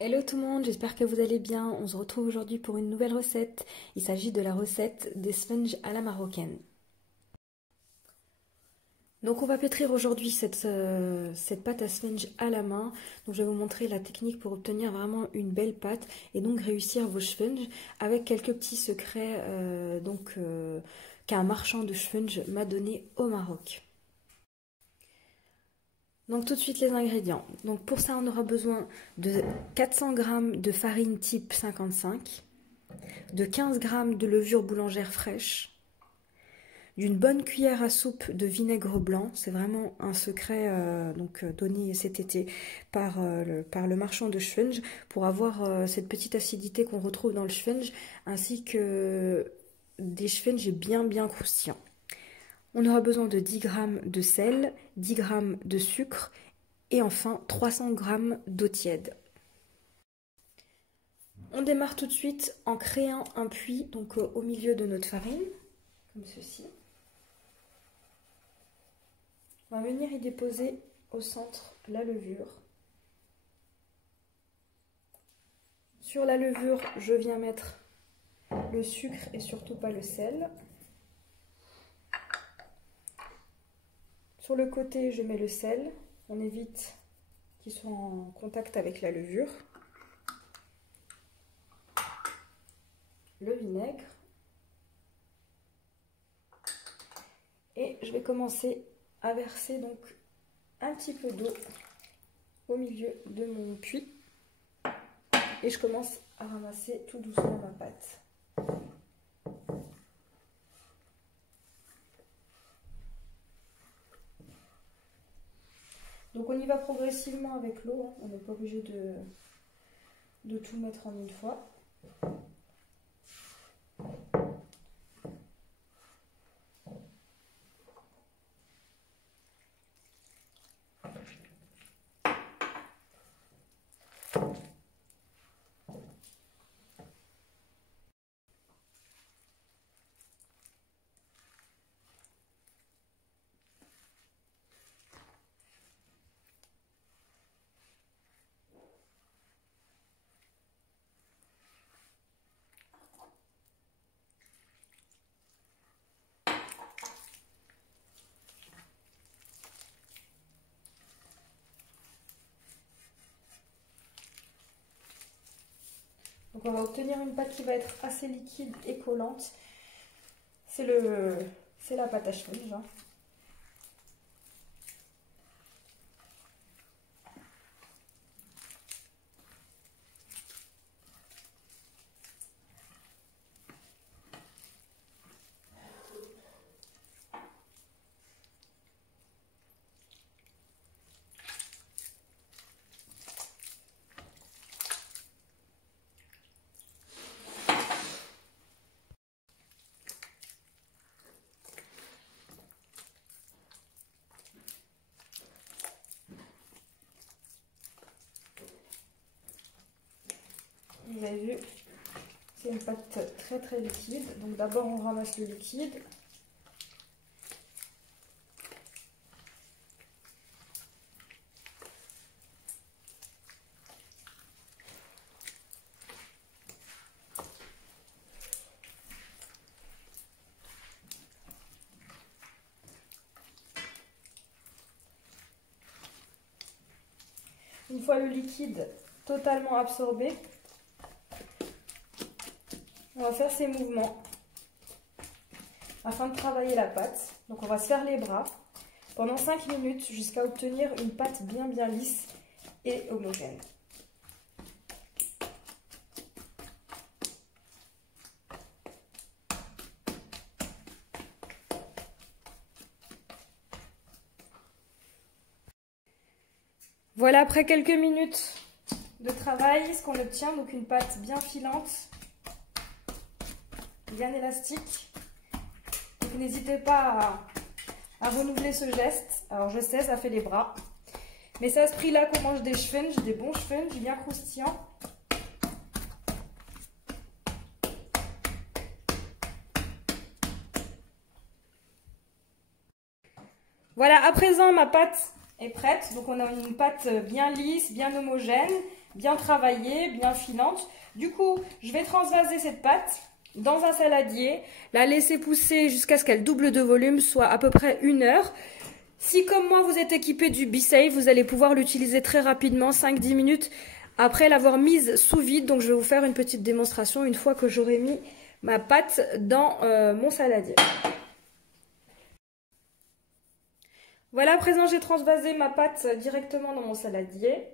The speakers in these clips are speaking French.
Hello tout le monde, j'espère que vous allez bien. On se retrouve aujourd'hui pour une nouvelle recette. Il s'agit de la recette des sponges à la marocaine. Donc on va pétrir aujourd'hui cette pâte à sponge à la main. Donc je vais vous montrer la technique pour obtenir vraiment une belle pâte et donc réussir vos sponges avec quelques petits secrets qu'un marchand de sponges m'a donné au Maroc. Donc tout de suite les ingrédients. Donc pour ça on aura besoin de 400 g de farine type 55, de 15 g de levure boulangère fraîche, d'une bonne cuillère à soupe de vinaigre blanc, c'est vraiment un secret donné cet été par le marchand de sponge pour avoir cette petite acidité qu'on retrouve dans le sponge ainsi que des sponges bien croustillants. On aura besoin de 10 g de sel, 10 g de sucre et enfin 300 g d'eau tiède. On démarre tout de suite en créant un puits au milieu de notre farine, comme ceci. On va venir y déposer au centre la levure. Sur la levure, je viens mettre le sucre et surtout pas le sel. Sur le côté, je mets le sel. On évite qu'il soit en contact avec la levure. Le vinaigre. Et je vais commencer à verser donc un petit peu d'eau au milieu de mon puits. Et je commence à ramasser tout doucement ma pâte. Donc on y va progressivement avec l'eau, on n'est pas obligé de tout mettre en une fois. Donc on va obtenir une pâte qui va être assez liquide et collante. C'est la pâte à sponge. Hein. Vous avez vu, c'est une pâte très liquide. Donc d'abord on ramasse le liquide. Une fois le liquide totalement absorbé, on va faire ces mouvements afin de travailler la pâte. Donc on va se faire les bras pendant 5 minutes jusqu'à obtenir une pâte bien lisse et homogène. Voilà, après quelques minutes de travail, ce qu'on obtient, donc une pâte bien filante, bien élastique. Donc n'hésitez pas à renouveler ce geste. Alors je sais, ça fait les bras. Mais c'est à ce prix-là qu'on mange des sponges, des bons sponges bien croustillants. Voilà, à présent ma pâte est prête. Donc on a une pâte bien lisse, bien homogène, bien travaillée, bien filante. Du coup, je vais transvaser cette pâte dans un saladier, la laisser pousser jusqu'à ce qu'elle double de volume, soit à peu près 1 heure. Si comme moi vous êtes équipé du B-Save, vous allez pouvoir l'utiliser très rapidement, 5-10 minutes après l'avoir mise sous vide. Donc je vais vous faire une petite démonstration une fois que j'aurai mis ma pâte dans mon saladier. Voilà, à présent j'ai transvasé ma pâte directement dans mon saladier.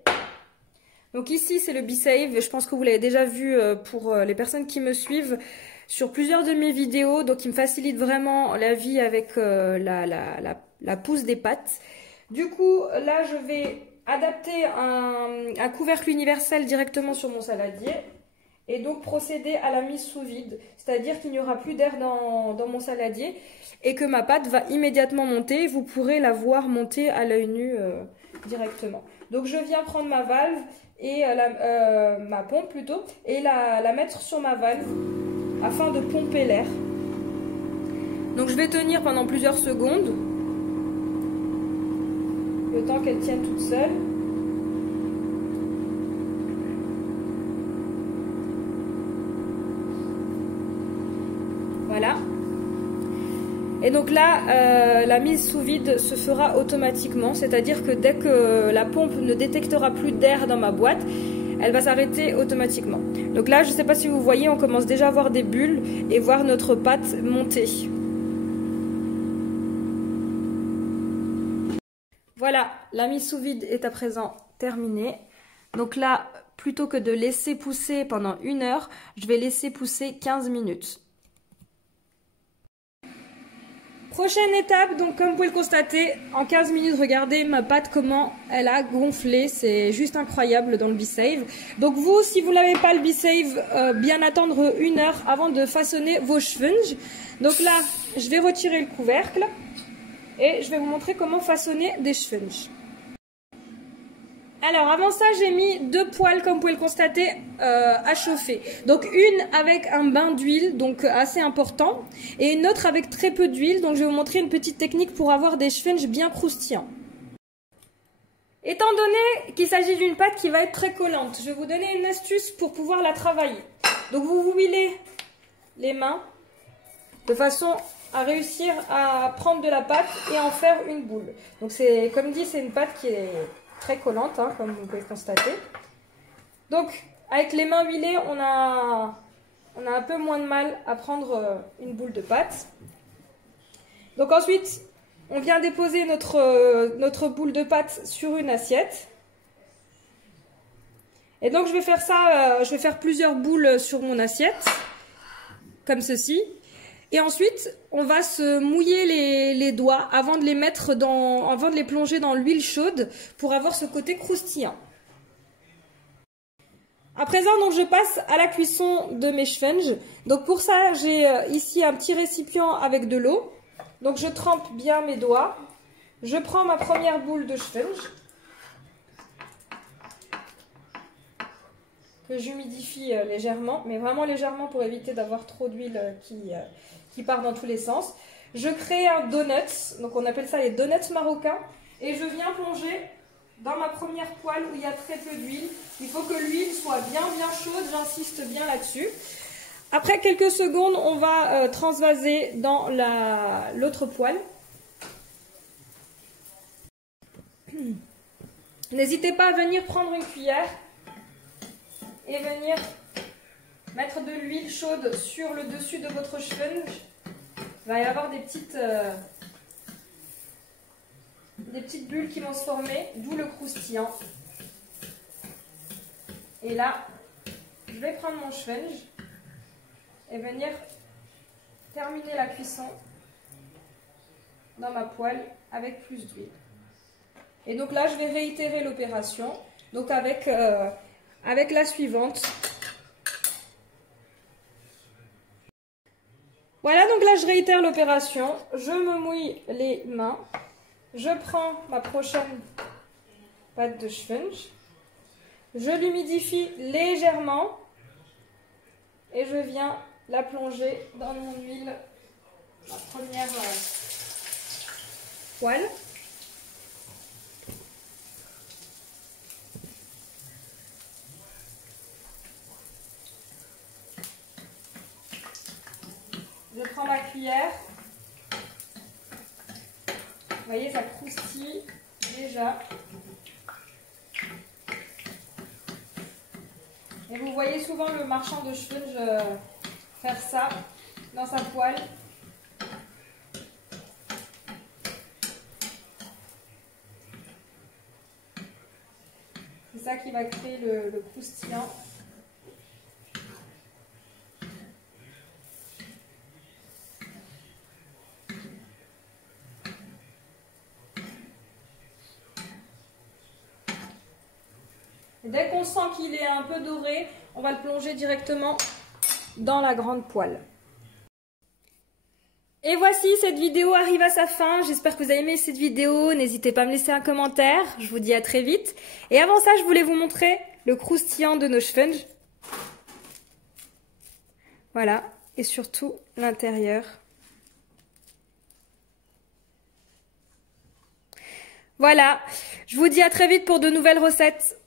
Donc ici c'est le B-Save, je pense que vous l'avez déjà vu pour les personnes qui me suivent sur plusieurs de mes vidéos. Donc il me facilite vraiment la vie avec la pousse des pâtes. Du coup là je vais adapter un couvercle universel directement sur mon saladier. Et donc procéder à la mise sous vide, c'est-à-dire qu'il n'y aura plus d'air dans mon saladier et que ma pâte va immédiatement monter. Vous pourrez la voir monter à l'œil nu directement. Donc je viens prendre ma valve et ma pompe plutôt et la mettre sur ma valve afin de pomper l'air. Donc je vais tenir pendant plusieurs secondes, le temps qu'elle tienne toute seule. Voilà. Et donc là, la mise sous vide se fera automatiquement, c'est-à-dire que dès que la pompe ne détectera plus d'air dans ma boîte, elle va s'arrêter automatiquement. Donc là, je ne sais pas si vous voyez, on commence déjà à voir des bulles et voir notre pâte monter. Voilà, la mise sous vide est à présent terminée. Donc là, plutôt que de laisser pousser pendant 1 heure, je vais laisser pousser 15 minutes. Prochaine étape, donc comme vous pouvez le constater, en 15 minutes, regardez ma pâte comment elle a gonflé, c'est juste incroyable dans le B-Save. Donc vous, si vous n'avez pas le B-Save, bien attendre 1 heure avant de façonner vos schwungs. Donc là, je vais retirer le couvercle et je vais vous montrer comment façonner des schwungs. Alors avant ça, j'ai mis 2 poêles, comme vous pouvez le constater, à chauffer. Donc une avec un bain d'huile, donc assez important, et une autre avec très peu d'huile. Donc je vais vous montrer une petite technique pour avoir des schwungs bien croustillants. Étant donné qu'il s'agit d'une pâte qui va être très collante, je vais vous donner une astuce pour pouvoir la travailler. Donc vous huilez les mains de façon à réussir à prendre de la pâte et en faire une boule. Donc c'est, comme dit, c'est une pâte qui est très collante, hein, comme vous pouvez le constater. Donc, avec les mains huilées, on a un peu moins de mal à prendre une boule de pâte. Donc ensuite, on vient déposer notre boule de pâte sur une assiette. Et donc, je vais faire ça, je vais faire plusieurs boules sur mon assiette, comme ceci. Et ensuite, on va se mouiller les doigts avant de les plonger dans l'huile chaude pour avoir ce côté croustillant. À présent, donc, je passe à la cuisson de mes schwungs. Donc pour ça, j'ai ici un petit récipient avec de l'eau. Donc je trempe bien mes doigts. Je prends ma première boule de schwung que j'humidifie légèrement, mais vraiment légèrement pour éviter d'avoir trop d'huile qui part dans tous les sens. Je crée un donut, donc on appelle ça les donuts marocains, et je viens plonger dans ma première poêle où il y a très peu d'huile. Il faut que l'huile soit bien chaude, j'insiste bien là-dessus. Après quelques secondes, on va transvaser dans l'autre poêle. N'hésitez pas à venir prendre une cuillère et venir mettre de l'huile chaude sur le dessus de votre schwung. Il va y avoir des petites bulles qui vont se former, d'où le croustillant. Et là, je vais prendre mon schwung et venir terminer la cuisson dans ma poêle avec plus d'huile. Et donc là, je vais réitérer l'opération, donc avec la suivante. Voilà, donc là, je réitère l'opération. Je me mouille les mains. Je prends ma prochaine pâte de schwung. Je l'humidifie légèrement et je viens la plonger dans mon huile, ma première poêle. prends ma cuillère. Vous voyez, ça croustille déjà. Et vous voyez souvent le marchand de Schwunge faire ça dans sa poêle. C'est ça qui va créer le croustillant. Et dès qu'on sent qu'il est un peu doré, on va le plonger directement dans la grande poêle. Et voici, cette vidéo arrive à sa fin. J'espère que vous avez aimé cette vidéo. N'hésitez pas à me laisser un commentaire. Je vous dis à très vite. Et avant ça, je voulais vous montrer le croustillant de nos Schwunge. Voilà. Et surtout l'intérieur. Voilà. Je vous dis à très vite pour de nouvelles recettes.